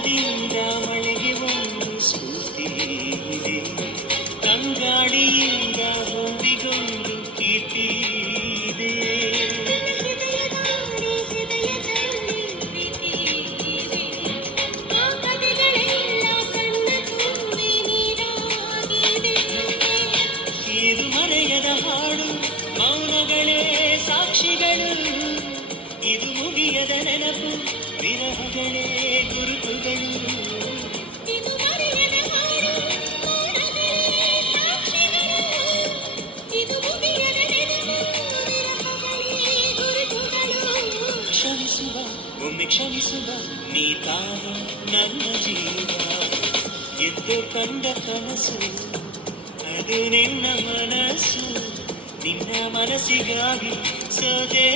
ಮೋಡದಿಂದ ಮಳೆಗೆ ಒಂದು ಸ್ಫೂರ್ತಿ ಇದೆ, ತಂಗಾಳಿಯಿಂದ ಹೊಂದಿಗೊಂದು ಕೀರ್ತಿ ಇದೆ. ಇದು ಮರೆಯದ ಹಾಡು, ಮೌನಗಳೇ ಸಾಕ್ಷಿಗಳು, ಇದು ಮುಗಿಯದ ನೆನಪು, ವಿರಹಗಳೇ ಗುರುತುಗಳು. ಕ್ಷಮಿಸುವ ಒಮ್ಮೆ ಕ್ಷಮಿಸುವ, ನೀ ತಾನು ನನ್ನ ಜೀವ. ಎದ್ದು ಕಂಡ ಕನಸು ಅದು ನಿನ್ನ ಮನಸ್ಸು, ನಿನ್ನ ಮನಸ್ಸಿಗಾಗಿ ಸೋದೆ.